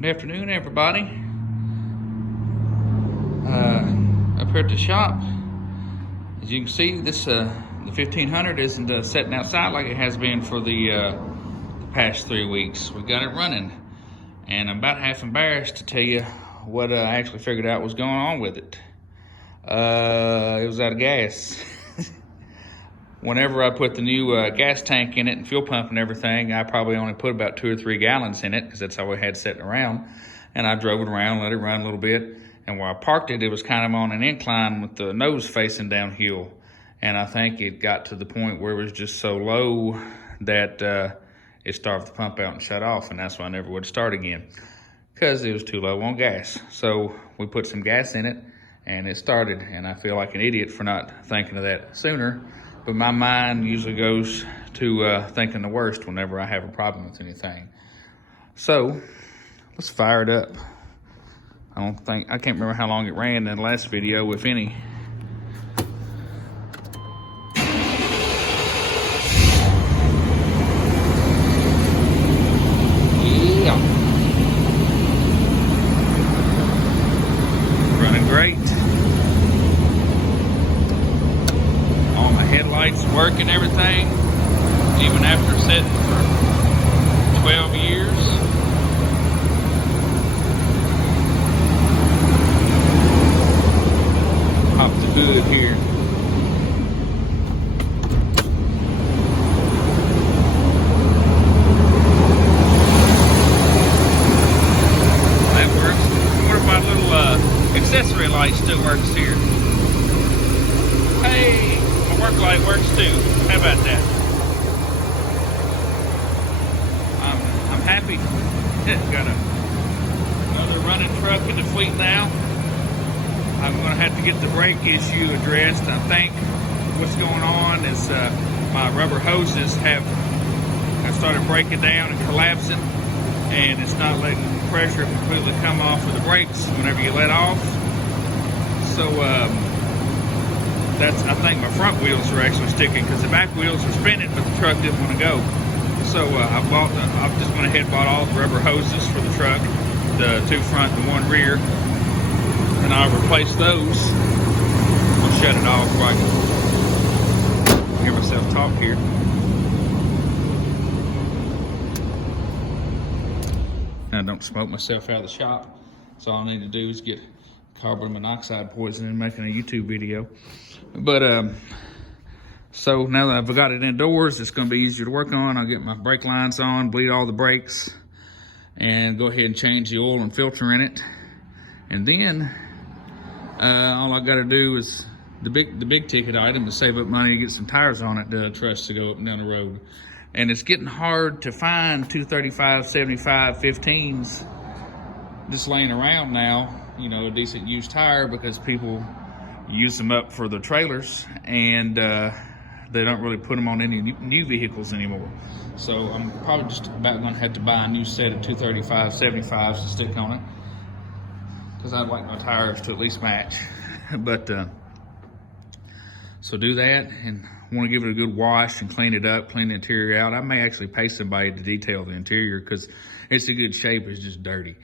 Good afternoon, everybody. Up here at the shop, as you can see, this the 1500 isn't sitting outside like it has been for the past 3 weeks. We got it running, and I'm about half embarrassed to tell you what I actually figured out was going on with it. It was out of gas. Whenever I put the new gas tank in it and fuel pump and everything, I probably only put about 2 or 3 gallons in it because that's all we had sitting around. And I drove it around, let it run a little bit. And where I parked it, it was kind of on an incline with the nose facing downhill. And I think it got to the point where it was just so low that it started to pump out and shut off. And that's why I never would start again because it was too low on gas. So we put some gas in it and it started. And I feel like an idiot for not thinking of that sooner. But my mind usually goes to thinking the worst whenever I have a problem with anything. So let's fire it up. I can't remember how long it ran in the last video, if any. Yeah. Running great. Headlights work and everything, even after sitting for 12 years. Pop the hood here. That works. What if my little accessory light still works here? Hey! Work light works too. How about that? I'm happy. Got another running truck in the fleet now. I'm going to have to get the brake issue addressed. I think what's going on is my rubber hoses have started breaking down and collapsing, and it's not letting pressure completely come off of the brakes whenever you let off. So I think my front wheels are actually sticking because the back wheels are spinning, but the truck didn't want to go. So I just went ahead and bought all the rubber hoses for the truck, the 2 front and 1 rear, and I'll replace those. I'll shut it off before I can hear myself talk here. I don't smoke myself out of the shop, so all I need to do is get carbon monoxide poisoning making a YouTube video. But so now that I've got it indoors, it's going to be easier to work on. I'll get my brake lines on, bleed all the brakes, and go ahead and change the oil and filter in it. And then all I got to do is the big ticket item to save up money to get some tires on it to trust to go up and down the road. And it's getting hard to find 235, 75, 15s just laying around now. You know, a decent used tire, because people use them up for the trailers, and they don't really put them on any new vehicles anymore. So I'm probably just about going to have to buy a new set of 235 75s to stick on it, because I'd like my tires to at least match. But so do that, and want to give it a good wash and clean it up, clean the interior out. I may actually pay somebody to detail the interior because it's in good shape. It's just dirty.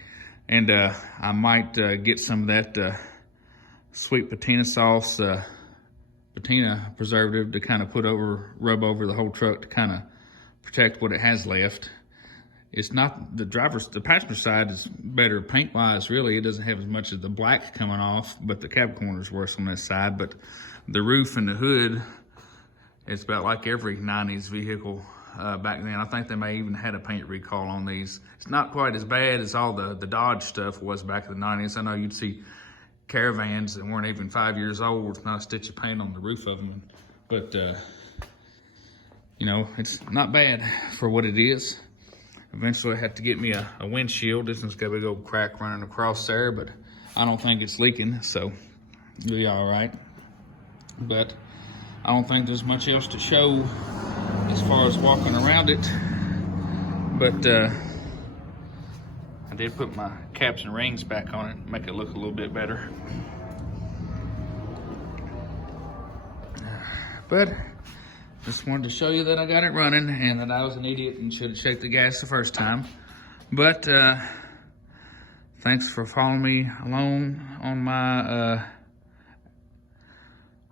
And I might get some of that sweet patina sauce, patina preservative to kind of rub over the whole truck to kind of protect what it has left. It's not the passenger side is better paint-wise, really. It doesn't have as much of the black coming off, but the cab corner is worse on this side. But the roof and the hood, it's about like every 90s vehicle back then. I think they may even had a paint recall on these. It's not quite as bad as all the Dodge stuff was back in the 90s. I know you'd see Caravans that weren't even 5 years old with not a stitch of paint on the roof of them. But, you know, it's not bad for what it is. Eventually I have to get me a windshield. This one's got a big old crack running across there, but I don't think it's leaking, so it'll be all right. But I don't think there's much else to show as far as walking around it. But I did put my caps and rings back on it, make it look a little bit better. But just wanted to show you that I got it running and that I was an idiot and should have checked the gas the first time. But thanks for following me along on my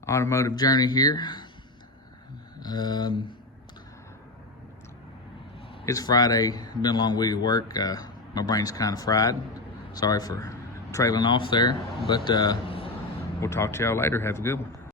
automotive journey here. It's Friday, been a long week of work. My brain's kind of fried. Sorry for trailing off there, but we'll talk to y'all later. Have a good one.